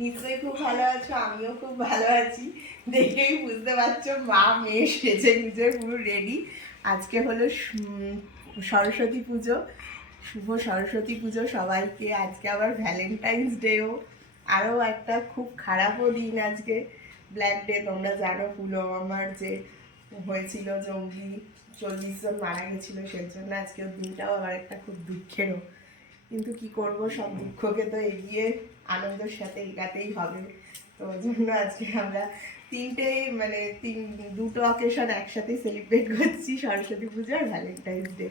নিশ্চয়ই খুব ভালো আছো, আমিও খুব ভালো আছি। দেখেই বুঝতে পারছ, মা, মেয়ে সেজে গুজে পুরো রেডি আজকে হলো সরস্বতী পুজো। শুভ সরস্বতী পুজো সবাইকে। আজকে আবার ভ্যালেন্টাইন্স ডেও আরও একটা খুব খারাপও দিন আজকে। ব্ল্যাক ডে তোমরা জানো, পুলওয়ামার যে হয়েছিল জঙ্গি, চল্লিশ জন মারা গেছিল, সেজন্য আজকের দিনটাও আবার একটা খুব দুঃখেরও কিন্তু কি করব? সব দুঃখকে তো এগিয়ে আনন্দের সাথে এগাতেই হবে। তো ওই জন্য আজকে আমরা তিনটেই মানে তিন, দুটো অকেশন একসাথে সেলিব্রেট করছি। সরস্বতী পুজো আর ভ্যালেন্টাইন্স ডে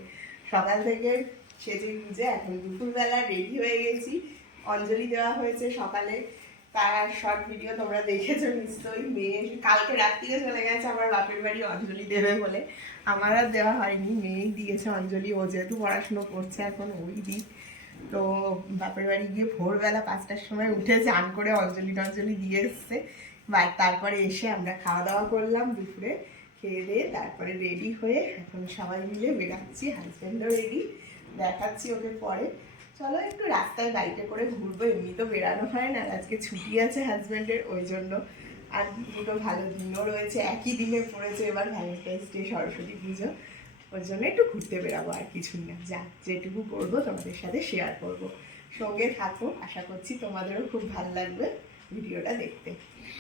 সকাল থেকে সেজে গুজে এখন দুপুরবেলা রেডি হয়ে গেছি। অঞ্জলি দেওয়া হয়েছে সকালে। তার শর্ট ভিডিও তোমরা দেখেছ নিশ্চয়ই। মেয়ে কালকে রাত্রিরে চলে গেছে আমার বাপের বাড়ি অঞ্জলি দেবে বলে। আমার আর দেওয়া হয়নি। মেয়েই দিয়েছে অঞ্জলি। ও যেহেতু পড়াশুনো করছে, এখন ওই দিক। তো বাপের বাড়ি গিয়ে ভোরবেলা পাঁচটার সময় উঠে চান করে অঞ্জলি টঞ্জলি দিয়ে এসছে। বা তারপরে এসে আমরা খাওয়া দাওয়া করলাম দুপুরে, খেয়ে দিয়ে তারপরে রেডি হয়ে এখন সবাই মিলে বেরাচ্ছি হাজব্যান্ডও রেডি দেখাচ্ছি ওকে পরে। চলো একটু রাস্তায় গাড়িতে করে ঘুরবো, এমনি তো বেরানো হয় না, আজকে ছুটি আছে হাজব্যান্ডের ওই জন্য। আর দুটো ভালো দিনও রয়েছে, একই দিনে পড়েছে এবার ভ্যালেন্টাইন্স ডে সরস্বতী পুজো। ওই জন্য একটু ঘুরতে বেরাবো আর কিছুই না। যা যেটুকু করব তোমাদের সাথে শেয়ার করব। সঙ্গে থাকো আশা করছি তোমাদেরও খুব ভালো লাগবে ভিডিওটা দেখতে।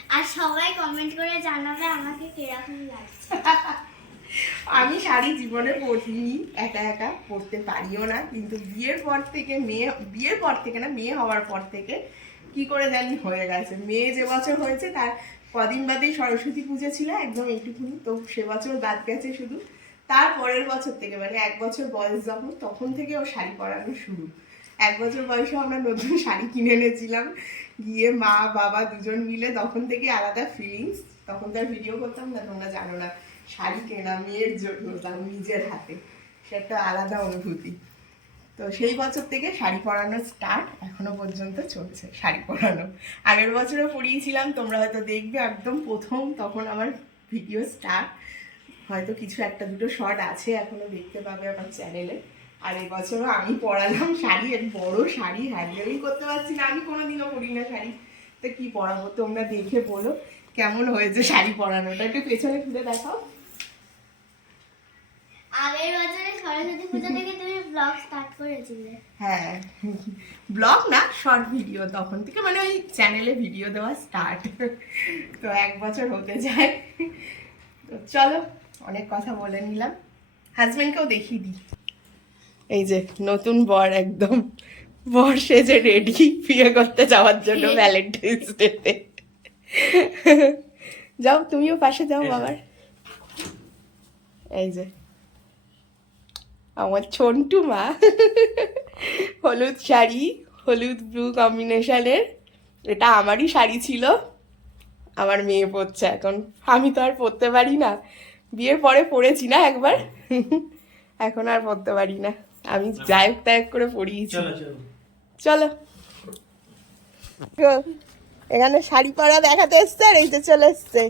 আর সবাই কমেন্ট করে জানাবে আমাকে কীরকম লাগছে। আমি শাড়ি জীবনে পরিনি একা একা পরতে পারিও না কিন্তু বিয়ের পর থেকে মেয়ে বিয়ের পর থেকে না মেয়ে হওয়ার পর থেকে কি করে জানি হয়ে গেছে। মেয়ে যে বছর হয়েছে তার কদিন বাদেই সরস্বতী পুজো ছিল একদম এইটুকুনি তো সে বছর বাদ গেছে শুধু। তার পরের বছর থেকে মানে এক বছর বয়স যখন, তখন থেকে ও শাড়ি পরানো শুরু। এক বছর বয়সে আমরা নতুন শাড়ি কিনে এনেছিলাম। গিয়ে মা, বাবা দুজন মিলে তখন থেকে আলাদা ফিলিংস তখন তার ভিডিও করতাম না, তোমরা জানো না। শাড়ি কেনা মেয়ের জন্য তার নিজের হাতে। সে একটা আলাদা অনুভূতি। তো সেই বছর থেকে শাড়ি পরানো স্টার্ট এখনও পর্যন্ত চলছে, শাড়ি পরানো। আগের বছরও পরিয়েছিলাম, তোমরা হয়তো দেখবে, একদম প্রথম তখন আমার ভিডিও স্টার্ট হয়তো কিছু একটা দুটো শর্ট আছে এখনও দেখতে পাবে আমার চ্যানেলে আর এবছরও আমি পরালাম শাড়ি বড় শাড়ি হ্যান্ডেলিং করতে পারছি না। আমি কোনোদিনও পরি না শাড়ি। তো কি পরাবো তোমরা দেখে বলো কেমন হয়েছে শাড়ি পরানোটা? একটু পেছনে ফিরে দেখাও। আগের বছরে সরস্বতী পুজো থেকে তুমি ব্লগ স্টার্ট করেছিলে। হ্যাঁ ব্লগ না শর্ট ভিডিও তখন থেকে মানে ওই চ্যানেলে ভিডিও দেওয়া স্টার্ট তো এক বছর হতে যায়। তো চলো অনেক কথা বলে নিলাম। হাজবেন্ডকেও দেখিয়ে দিই। এই যে নতুন বর একদম। বর সেজে রেডি বিয়ে করতে যাওয়ার জন্য ভ্যালেন্টাইন্স ডেতে যাও তুমিও পাশে যাও বাবার। এই যে। আমার ছন্টু মা। হলুদ শাড়ি হলুদ ব্লু কম্বিনেশনের এটা আমারই শাড়ি ছিল। আমার মেয়ে পরছে এখন। আমি তো আর পরতে পারি না। বিয়ের পরে পড়েছি না একবার। এখন আর পড়তে পারি না। আমি যায়ক তায়ক করে পরিয়েছি চলো চলো। চলো। এখানে শাড়ি পরা দেখাতে এসছে আর এই যে চলে এসছে।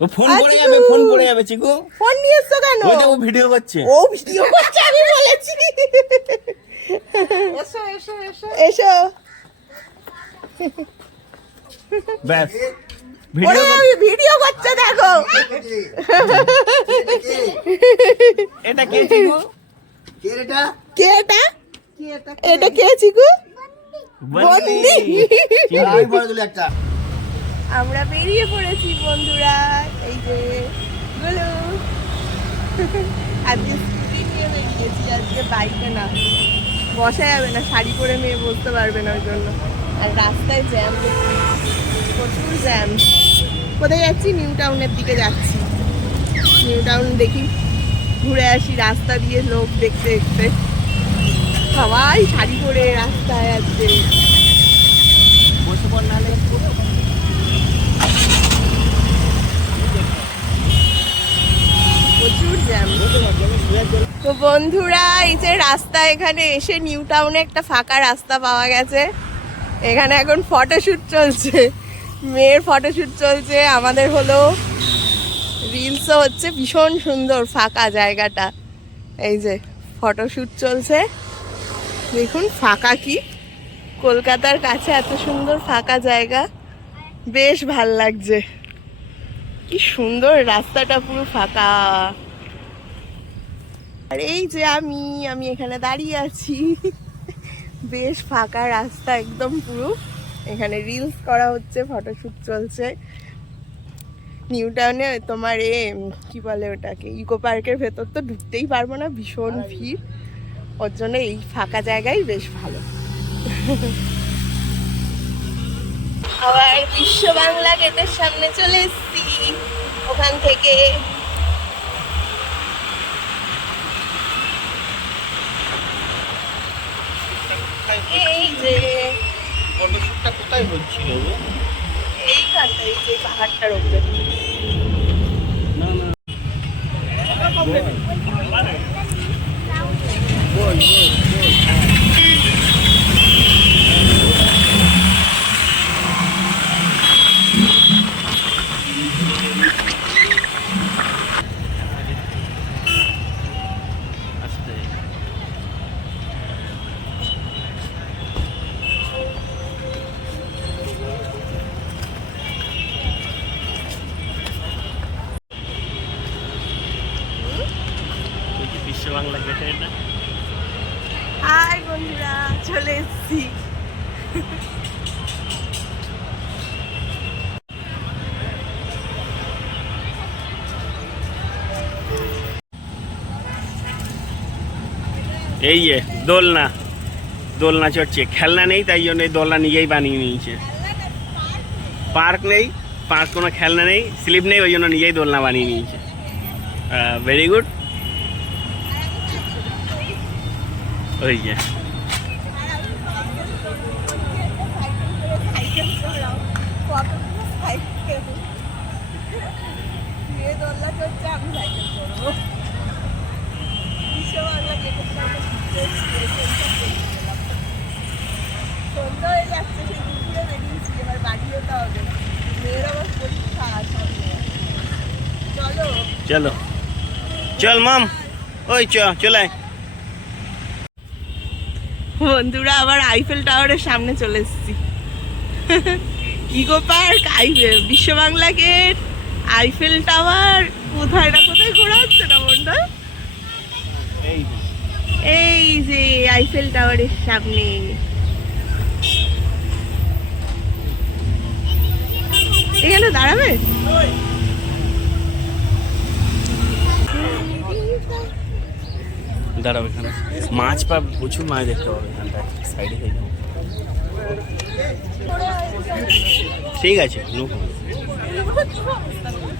ও ফোন করে যাবে ফোন করে যাবে চিকু। ফোন নিয়ে এসছো কেন? ওই ও ভিডিও করছে। ও ভিডিও করছে আমি বলেছি। এসো এসো এসো। এসো। ব্যাস। ভিডিও আমি ভিডিও করছে দেখো। এটা কে চিকু? কে এটা? এটা? কে চিকু? বন্দি। আমরা বেরিয়ে পড়েছি বন্ধুরা। এই যে গুলু আজকে স্কুটি নিয়ে বেরিয়েছি আজকে বাইকে না। বসা যাবে না শাড়ি পরে মেয়ে বলতে পারবে না ওই জন্য। আর রাস্তায় জ্যাম প্রচুর জ্যাম কোথায় যাচ্ছি? নিউ টাউনের দিকে যাচ্ছি। নিউ টাউন দেখি। ঘুরে আসি, রাস্তা দিয়ে লোক দেখতে দেখতে। সবাই শাড়ি পরে রাস্তায় আছে বসে পড় জ্যাম তো বন্ধুরা, এই যে রাস্তা এখানে এসে নিউ টাউনে একটা ফাঁকা রাস্তা পাওয়া গেছে। এখানে এখন ফটোশ্যুট চলছে। মেয়ের ফটোশ্যুট চলছে, আমাদের হলো রিলসও হচ্ছে ভীষণ সুন্দর, ফাঁকা জায়গাটা। এই যে ফটোশ্যুট চলছে। দেখুন, ফাঁকা কি? কলকাতার কাছে এত সুন্দর ফাঁকা জায়গা, বেশ ভালো লাগছে। কি সুন্দর, রাস্তাটা পুরো ফাঁকা। আর এই যে আমি আমি এখানে দাঁড়িয়ে আছি। বেশ ফাঁকা রাস্তা একদম পুরো। এখানে রিলস করা হচ্ছে ফটোশ্যুট চলছে। নিউ টাউনে তোমার এ কি বলে ওটাকে? ইকো পার্কের ভেতর তো ঢুকতেই পারব না ভীষণ ভিড়। ওর জন্য এই ফাঁকা জায়গায় বেশ ভালো। আবার বিশ্ব বাংলা গেটের সামনে চলে এসছি। ওখান থেকে এই যে ফটোশুটটা কোথায় হচ্ছিল এই কাজটা এই যে পাহাড়টার উপরে। না না। বল, বল, বল। এই যে, দোলনা। দোলনা চড়ছে। খেলনা নেই, তাই জন্য দোলনা নিজেই বানিয়ে নিয়েছে। পার্ক নেই, পার্ক কোনো খেলনা নেই, স্লিপ নেই, ওই জন্য নিজেই দোলনা বানিয়ে নিয়েছে। ভেরি গুড ওই যে সাইকেল চড়াও সাইকেল পেলাম। সন্ধ্যা হয়ে বেরিয়েছি এবার হবে মেয়ের চলো চলো চল মাম ওই চ, চলে। বন্ধুরা, আবার আইফেল টাওয়ারের সামনে চলে এসেছি ইকো পার্ক আই বিশ্ব বাংলা গেট আইফেল টাওয়ার কোথায় না কোথায় ঘোরা হচ্ছে না মনটা এই যে। আইফেল টাওয়ারের সামনে। এখানে দাঁড়াবে? দাঁড়াও এখানে। মাছ পা, প্রচুর মাছ দেখতে পাবে এখানটায় সাইডে ঠিক আছে নো প্রবলেম দারুণ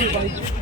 একটা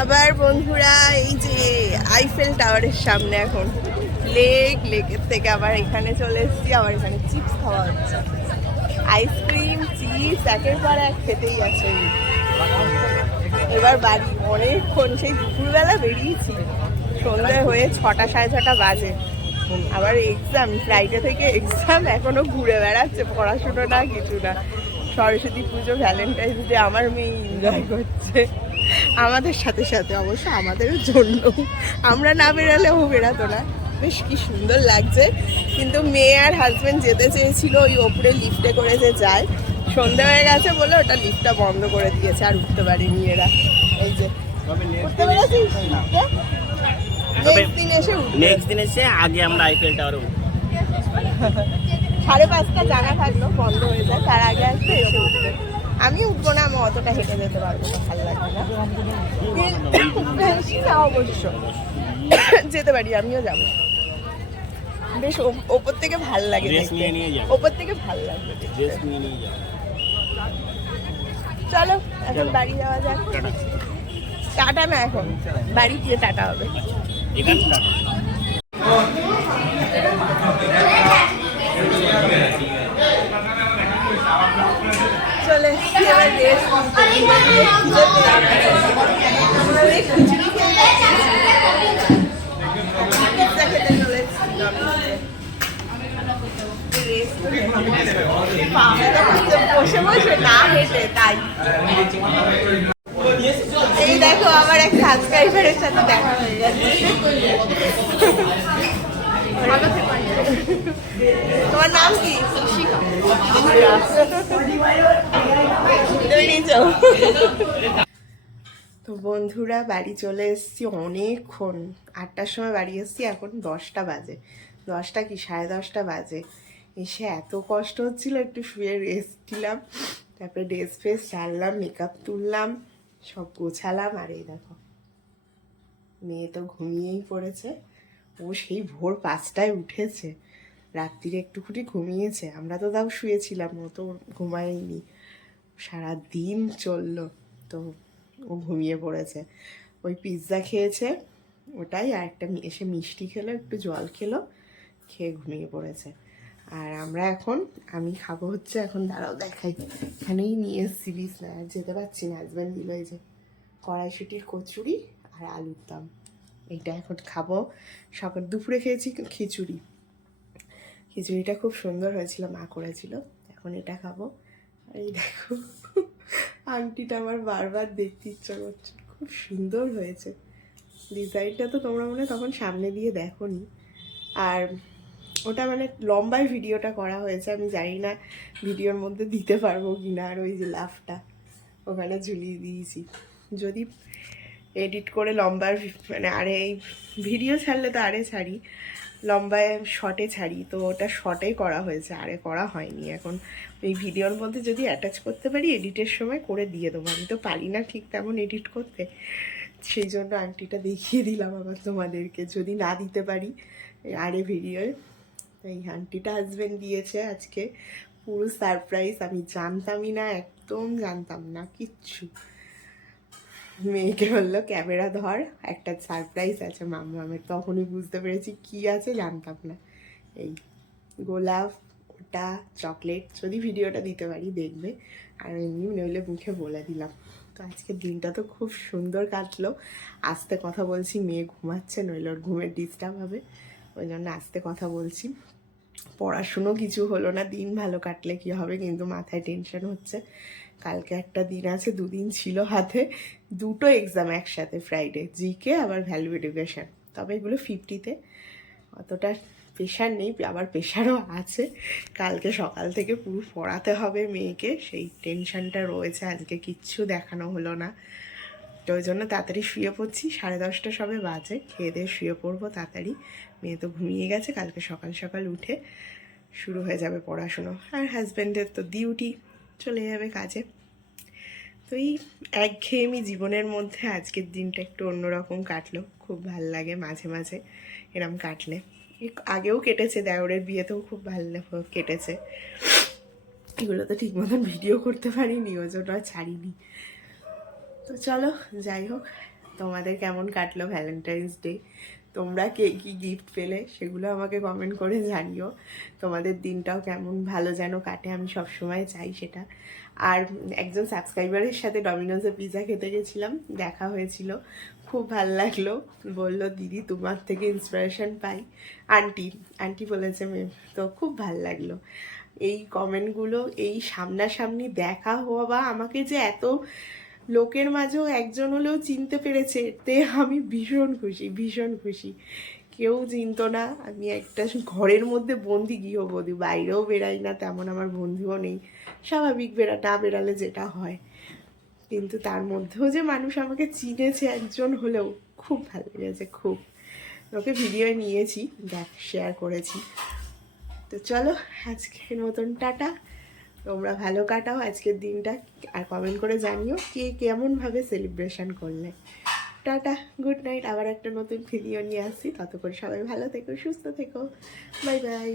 আবার বন্ধুরা, এই যে আইফেল টাওয়ারের সামনে এখন লেক লেকের থেকে আবার এখানে চলে এসেছি, আবার এখানে চিপস খাওয়া হচ্ছে। আইসক্রিম চিপস একের পর এক খেতেই আছে। এবার বাড়ি, অনেকক্ষণ, সেই দুপুরবেলা বেরিয়েছি। সন্ধ্যে হয়ে ছটা, সাড়ে ছটা বাজে। আবার এক্সাম ফ্লাইটে থেকে এক্সাম এখনও ঘুরে বেড়াচ্ছে পড়াশুনো না কিছু না। সরস্বতী পুজো ভ্যালেন্টাইন্স ডে আমার মেয়ে এনজয় করছে। আমাদের সাথে সাথে অবশ্য আমাদেরও জন্য। আমরা না বেরালে ও বেরাতো না। বেশ কি সুন্দর লাগছে। কিন্তু মেয়ে আর হাজব্যান্ড যেতে চেয়েছিল ওই ওপরে লিফটে করে যে যায়। সন্ধে হয়ে গেছে বলে ওটা লিফটটা বন্ধ করে দিয়েছে আর উঠতে পারেনি এরা। এই যে। উঠতে পেরেছিস? লিফটে তবে- নেক্সট দিন এসে আগে আমরা আইফেল টাওয়ারে উঠবো। সাড়ে পাঁচটা জানা থাকল বন্ধ হয়ে যায় তার আগে আসতে এসে উঠবে। আমি উঠবো না আমি অতটা হেঁটে যেতে পারব না ভালো লাগবে না। অবশ্য। যেতে পারি আমিও যাব। বেশ ওপ- ওপর থেকে ভালো লাগে ওপর থেকে ভালো লাগবে চলো এখন বাড়ি যাওয়া যাক। টাটা। টাটা না এখন। বাড়ি গিয়ে টাটা হবে। এখানে টাটা চলে এবার রেস্ট খিচুড়ি খেয়ে পিৎজা খেতে চলে এসছি Rest করে পাবে তো হচ্ছে বসে বসে না হেঁটে, তাই। দেখো, আমার এক সাবস্ক্রাইবারের সাথে দেখা হয়ে গেছে। তোমার নাম কি? তো বন্ধুরা, বাড়ি চলে এসেছি অনেকক্ষণ। আটটার সময় বাড়ি এসেছি, এখন দশটা বাজে। দশটা কি? সাড়ে দশটা বাজে। এসে এত কষ্ট হচ্ছিল, একটু শুয়ে রেস্ট দিলাম তারপরে ড্রেস ফ্রেস ছাড়লাম মেকআপ তুললাম। সব গোছালাম, আর এই দেখো, মেয়ে তো ঘুমিয়েই পড়েছে। ও সেই ভোর পাঁচটায় উঠেছে, রাত্রিরে একটুখানি ঘুমিয়েছে। আমরা তো তাও শুয়েছিলাম, ও তো ঘুমায়নি। সারা দিন চলল, তো ও ঘুমিয়ে পড়েছে। ওই পিৎজা খেয়েছে ওটাই, আর একটা এসে মিষ্টি খেলো, একটু জল খেলো, খেয়ে ঘুমিয়ে পড়েছে। আমরা এখন, আমি খাব হচ্ছে এখন, দাঁড়াও দেখাই। এখানেই নিয়ে এসছি বিছনা আর যেতে পারছি না হাজব্যান্ড দিল এই যে কড়াইশুটির কচুরি আর আলুর দম। এইটা এখন খাব। সকাল, দুপুরে খেয়েছি খিচুড়ি। খিচুড়িটা খুব সুন্দর হয়েছিল, মা করেছিল। এখন এটা খাব। আর এই দেখো, আংটিটা আমার বারবার দেখতে ইচ্ছা করছে। খুব সুন্দর হয়েছে। ডিজাইনটা তো তোমরা মনে তখন সামনে দিয়ে দেখোনি। আর ওটা মানে লম্বায় ভিডিওটা করা হয়েছে, আমি জানি না ভিডিওর মধ্যে দিতে পারব কি না আর ওই যে লাফটা, ওখানে ঝুলিয়ে দিয়েছি। যদি এডিট করে লম্বার মানে আরে এই ভিডিও ছাড়লে তো আরে ছাড়ি, লম্বায় শর্টে ছাড়ি, তো ওটা শর্টেই করা হয়েছে, আরে করা হয়নি। এখন এই ভিডিওর মধ্যে যদি অ্যাটাচ করতে পারি এডিটের সময় করে দিয়ে দেবো। আমি তো পারি না ঠিক তেমন এডিট করতে। সেই জন্য আংটিটা দেখিয়ে দিলাম আবার তোমাদেরকে। যদি না দিতে পারি, আরে ভিডিওয় এই আন্টিটা হাজবেন্ড দিয়েছে আজকে। পুরো সারপ্রাইজ আমি জানতামই না, একদম জানতাম না, কিচ্ছু। মেয়েকে বলল ক্যামেরা ধর, একটা সারপ্রাইজ আছে মামামের তখনই বুঝতে পেরেছি কি আছে, জানতাম না। এই গোলাপ, ওটা, চকলেট, যদি ভিডিওটা দিতে পারি, দেখবে। আর এমনি নইলে মুখে বলে দিলাম। তো আজকের দিনটা তো খুব সুন্দর কাটলো। আস্তে কথা বলছি, মেয়ে ঘুমাচ্ছে, নইলে ওর ঘুমের ডিস্টার্ব হবে। ওই জন্য আস্তে কথা বলছি। পড়াশুনো কিছু হলো না, দিন ভালো কাটলে কি হবে কিন্তু মাথায় টেনশন হচ্ছে। কালকে একটা দিন আছে, দুদিন ছিল হাতে, দুটো এক্সাম একসাথে ফ্রাইডে জিকে আবার ভ্যালু এডুকেশন তবে এগুলো ফিফটিতে অতটা প্রেশার নেই, আবার প্রেশারও আছে। কালকে সকাল থেকে পুরো পড়াতে হবে মেয়েকে, সেই টেনশনটা রয়েছে, আজকে কিচ্ছু দেখানো হলো না। তো ওই জন্য তাড়াতাড়ি শুয়ে পড়ছি। সাড়ে দশটা সবে বাজে। খেয়ে দিয়ে শুয়ে পড়ব তাড়াতাড়ি। মেয়ে তো ঘুমিয়ে গেছে। কালকে সকাল সকাল উঠে শুরু হয়ে যাবে পড়াশুনো। আর হাজব্যান্ডের তো ডিউটি চলে যাবে কাজে। তো এই একঘেয়েমি জীবনের মধ্যে আজকের দিনটা একটু অন্যরকম কাটলো। খুব ভালো লাগে মাঝে মাঝে এরম কাটলে। আগেও কেটেছে দেওরের বিয়েতেও খুব ভালো কেটেছে। এগুলো তো ঠিক মতন ভিডিও করতে পারিনি, ওই জন্য ছাড়িনি। তো চলো, যাই হোক, তোমাদের কেমন কাটলো ভ্যালেন্টাইন্স ডে তোমরা কে কী গিফট পেলে সেগুলো আমাকে কমেন্ট করে জানিও। তোমাদের দিনটাও কেমন ভালো যেন কাটে, আমি সবসময় চাই সেটা। আর একজন সাবস্ক্রাইবারের সাথে ডমিনোজে পিৎজা খেতে গেছিলাম, দেখা হয়েছিল, খুব ভালো লাগল। বলল, দিদি, তোমার থেকে ইন্সপিরেশন পাই। আন্টি আন্টি বলেছে মেয়ে তো খুব ভালো লাগল। এই কমেন্টগুলো এই সামনাসামনি দেখা হওয়া বা আমাকে যে এত লোকের মাঝেও একজন হলেও চিনতে পেরেছে এতে আমি ভীষণ খুশি ভীষণ খুশি। কেউ চিনতো না, আমি একটা ঘরের মধ্যে বন্দি গৃহবধূ, বাইরেও বেরাই না, তেমন আমার বন্ধুও নেই। স্বাভাবিক বেড়া, না বেরালে যেটা হয়। কিন্তু তার মধ্যেও যে মানুষ আমাকে চিনেছে একজন হলেও খুব ভালো লেগেছে, খুব। ওকে ভিডিও নিয়েছি, দেখ শেয়ার করেছি। তো চলো, আজকের মতন, টাটা। তোমরা ভালো কাটাও আজকের দিনটা, আর কমেন্ট করে জানিও কে কেমনভাবে সেলিব্রেশন করলে। টাটা গুড নাইট আবার একটা নতুন ভিডিও নিয়ে আসি ততক্ষণ সবাই ভালো থেকো, সুস্থ থেকো। Bye bye